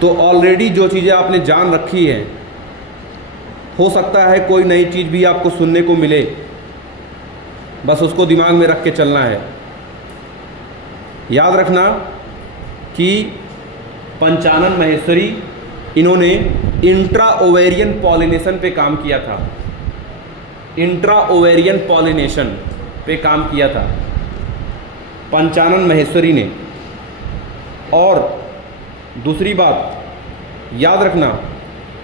तो ऑलरेडी जो चीज़ें आपने जान रखी हैं, हो सकता है कोई नई चीज़ भी आपको सुनने को मिले, बस उसको दिमाग में रख के चलना है। याद रखना कि पंचानन माहेश्वरी इन्होंने इंट्रा ओवेरियन पॉलिनेशन पे काम किया था, इंट्रा ओवेरियन पॉलिनेशन पे काम किया था पंचानन माहेश्वरी ने। और दूसरी बात याद रखना,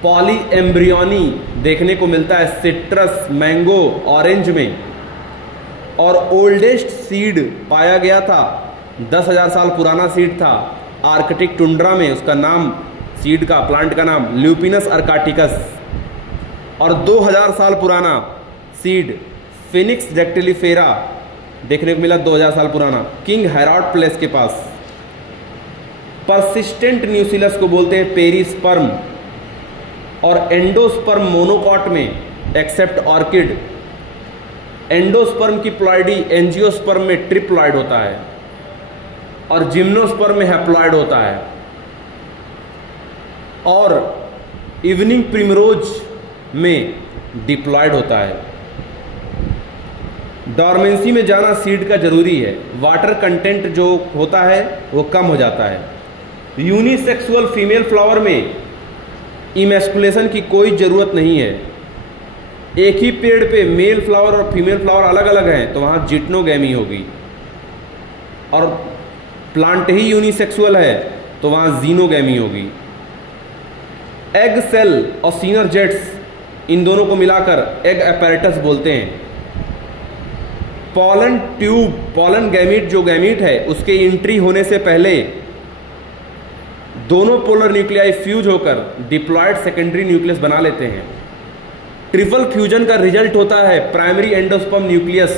पॉली एम्ब्रियोनी देखने को मिलता है सिट्रस, मैंगो, ऑरेंज में। और ओल्डेस्ट सीड पाया गया था, 10,000 साल पुराना सीड था आर्कटिक टुंड्रा में, उसका नाम, सीड का, प्लांट का नाम ल्यूपिनस अर्काटिकस। और 2000 साल पुराना सीड फिनिक्स डेक्टिलिफेरा देखने को मिला, 2000 साल पुराना, किंग हेराल्ड प्लेस के पास। परसिस्टेंट न्यूसिलस को बोलते हैं पेरिस्पर्म। और एंडोस्पर्म मोनोकॉट में एक्सेप्ट ऑर्किड, एंडोस्पर्म की प्लॉइडी एंजियोस्पर्म में ट्रिप्लॉइड होता है और जिम्नोस्पर्म में हैप्लॉइड होता है। और इवनिंग प्रिमरोज में डिप्लॉइड होता है। डॉर्मेंसी में जाना सीड का जरूरी है, वाटर कंटेंट जो होता है वो कम हो जाता है। यूनिसेक्सुअल फीमेल फ्लावर में इमेस्कुलेशन की कोई ज़रूरत नहीं है। एक ही पेड़ पे मेल फ्लावर और फीमेल फ्लावर अलग अलग हैं तो वहाँ जिटनोगैमी होगी। और प्लांट ही यूनिसेक्सुअल है तो वहाँ जीनोगैमी होगी। एग सेल और सीनरजेट्स, इन दोनों को मिलाकर एग अपैरेटस बोलते हैं। पॉलन ट्यूब, पॉलन गैमीट जो गैमीट है उसके एंट्री होने से पहले दोनों पोलर न्यूक्लियाई फ्यूज होकर डिप्लॉयड सेकेंडरी न्यूक्लियस बना लेते हैं। ट्रिपल फ्यूजन का रिजल्ट होता है प्राइमरी एंडोस्पर्म न्यूक्लियस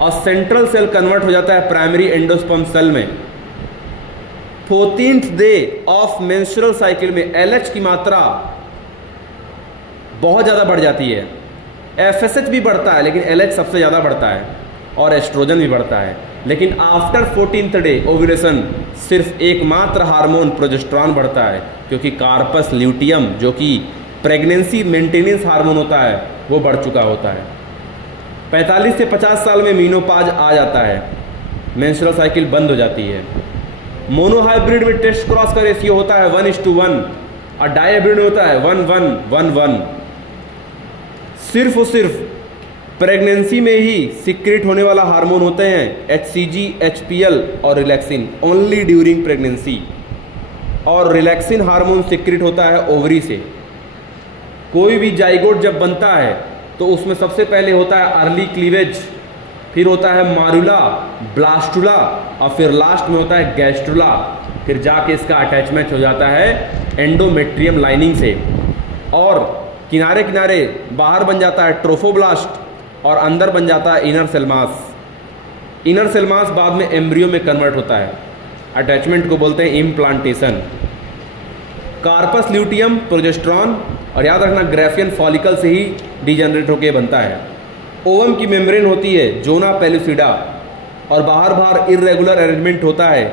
और सेंट्रल सेल कन्वर्ट हो जाता है प्राइमरी एंडोस्पर्म सेल में। 14th day of menstrual cycle में LH की मात्रा बहुत ज़्यादा बढ़ जाती है। FSH भी बढ़ता है लेकिन LH सबसे ज़्यादा बढ़ता है और एस्ट्रोजन भी बढ़ता है। लेकिन आफ्टर 14th डे ओव्यूलेशन सिर्फ एकमात्र हार्मोन प्रोजेस्टेरॉन बढ़ता है, क्योंकि कार्पस ल्यूटियम जो कि प्रेगनेंसी मेंटेनेंस हार्मोन होता है वो बढ़ चुका होता है। 45 से 50 साल में मीनोपाज आ जाता है, मेंस्ट्रुअल साइकिल बंद हो जाती है। मोनोहाइब्रिड में टेस्ट क्रॉस का रेशियो होता है 1:1 और डाइहाइब्रिड में होता है 1:1:1:1। सिर्फ और सिर्फ प्रेगनेंसी में ही सिक्रेट होने वाला हार्मोन होते हैं HCG, HPL और रिलैक्सिन, ओनली ड्यूरिंग प्रेगनेंसी। और रिलैक्सिन हार्मोन सिक्रेट होता है ओवरी से। कोई भी जाइगोट जब बनता है तो उसमें सबसे पहले होता है अर्ली क्लीवेज, फिर होता है मारुला, ब्लास्टुला और फिर लास्ट में होता है गैस्ट्रुला। फिर जाके इसका अटैचमेंट हो जाता है एंडोमेट्रियम लाइनिंग से और किनारे किनारे बाहर बन जाता है ट्रोफोब्लास्ट और अंदर बन जाता है inner cell mass. Inner cell mass बाद में एम्ब्रियो में कन्वर्ट होता है। अटैचमेंट को बोलते हैं इम्प्लांटेशन। कार्पस ल्यूटियम प्रोजेस्टेरॉन, और याद रखना ग्राफियन फॉलिकल से ही डिजेनरेट होकर बनता है। ओवम की मेम्ब्रेन होती है जोना पेलुसिडा और बाहर बाहर इर्रेगुलर अरेंजमेंट होता है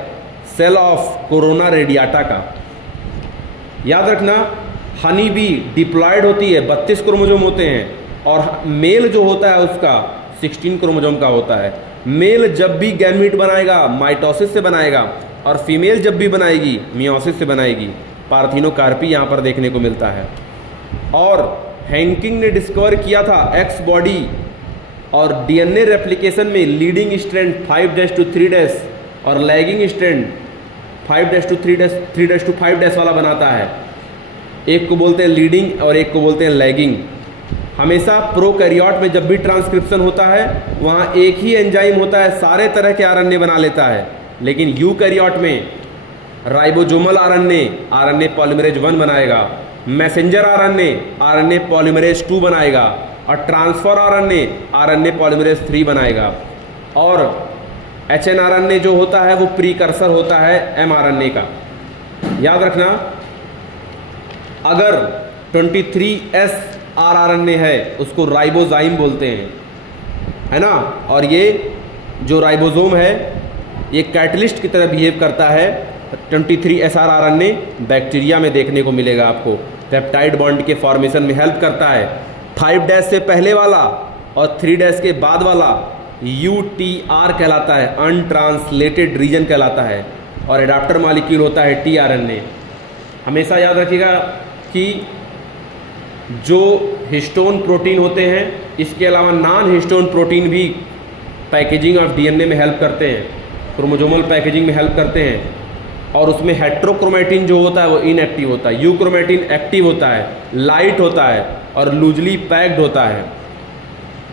सेल ऑफ कोरोना रेडियाटा का। याद रखना हनी बी डिप्लॉयड होती है, 32 क्रोमोजोम होते हैं और मेल जो होता है उसका 16 क्रोमोजोम का होता है। मेल जब भी गैमीट बनाएगा माइटोसिस से बनाएगा और फीमेल जब भी बनाएगी मियोसिस से बनाएगी। पार्थिनोकार्पी यहाँ पर देखने को मिलता है। और हैंकिंग ने डिस्कवर किया था एक्स बॉडी और DNA रेप्लिकेशन में लीडिंग स्ट्रैंड 5-3' और लैगिंग स्ट्रैंड 5-3' वाला बनाता है। एक को बोलते हैं लीडिंग और एक को बोलते हैं लैगिंग। हमेशा प्रोकैरियोट में जब भी ट्रांसक्रिप्शन होता है वहाँ एक ही एंजाइम होता है, सारे तरह के RNA बना लेता है। लेकिन यूकैरियोट में राइबोसोमल RNA पॉलीमरेज 1 बनाएगा, मैसेंजर RNA पॉलीमरेज 2 बनाएगा और ट्रांसफर RNA पॉलीमरेज 3 बनाएगा। और HNRNA जो होता है वो प्रीकर्सर होता है mRNA का। याद रखना अगर 23S rRNA है उसको राइबोजाइम बोलते हैं, है ना। और ये जो राइबोसोम है ये कैटलिस्ट की तरह बिहेव करता है 23 SrRNA बैक्टीरिया में देखने को मिलेगा आपको, पेप्टाइड बॉन्ड के फॉर्मेशन में हेल्प करता है। 5' से पहले वाला और 3' के बाद वाला UTR कहलाता है, अनट्रांसलेटेड रीजन कहलाता है, और एडाप्टर मॉलिक्यूल होता है tRNA। हमेशा याद रखिएगा कि जो हिस्टोन प्रोटीन होते हैं, इसके अलावा नॉन हिस्टोन प्रोटीन भी पैकेजिंग ऑफ DNA में हेल्प करते हैं, क्रोमोजोमल पैकेजिंग में हेल्प करते हैं, और उसमें हेट्रोक्रोमेटिन जो होता है वो इनएक्टिव होता है, यूक्रोमेटिन एक्टिव होता है, लाइट होता है और लूजली पैक्ड होता है।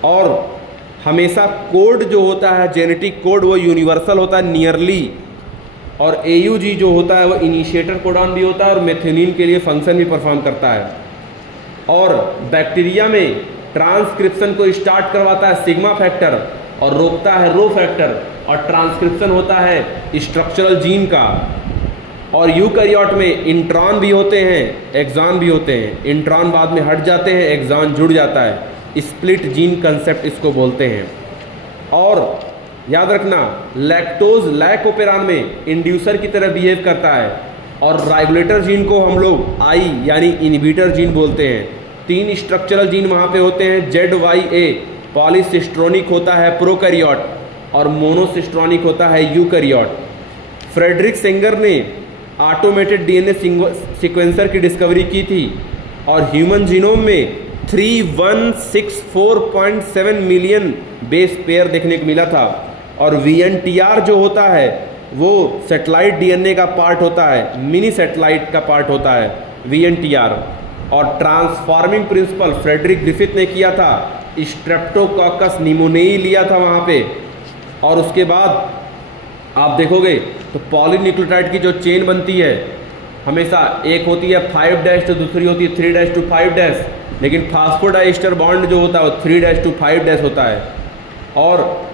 और हमेशा कोड जो होता है, जेनेटिक कोड, वो यूनिवर्सल होता है नियरली, और AUG जो होता है वो इनिशिएटर कोडॉन भी होता है और मेथियोनिन के लिए फंक्शन भी परफॉर्म करता है। और बैक्टीरिया में ट्रांसक्रिप्शन को स्टार्ट करवाता है सिग्मा फैक्टर और रोकता है रो फैक्टर, और ट्रांसक्रिप्शन होता है स्ट्रक्चरल जीन का। और यूकैरियोट में इंट्रॉन भी होते हैं, एक्सॉन भी होते हैं, इंट्रॉन बाद में हट जाते हैं, एक्सॉन जुड़ जाता है, स्प्लिट जीन कंसेप्ट इसको बोलते हैं। और याद रखना, लैक्टोज लैकोपेरान में इंड्यूसर की तरह बिहेव करता है, और रेगुलेटर जीन को हम लोग आई यानी इनहिबिटर जीन बोलते हैं। 3 स्ट्रक्चरल जीन वहाँ पे होते हैं, ZYA, पॉलीसिस्ट्रोनिक होता है प्रोकैरियोट और मोनोसिस्ट्रोनिक होता है यूकैरियोट। फ्रेडरिक सेंगर ने ऑटोमेटेड DNA सीक्वेंसर की डिस्कवरी की थी, और ह्यूमन जीनोम में 3164.7 मिलियन बेस पेयर देखने को मिला था। और VNTR जो होता है वो सैटेलाइट DNA का पार्ट होता है, मिनी सैटेलाइट का पार्ट होता है VNTR। और ट्रांसफॉर्मिंग प्रिंसिपल फ्रेडरिक ग्रिफिथ ने किया था, स्ट्रेप्टोकॉकस निमोनियाई लिया था वहाँ पे। और उसके बाद आप देखोगे तो पॉलीन्यूक्लियोटाइड की जो चेन बनती है, हमेशा एक होती है 5' तो दूसरी होती है 3' to 5', लेकिन फास्फोडाइस्टर बॉन्ड जो होता है वो 3' to 5' होता है। और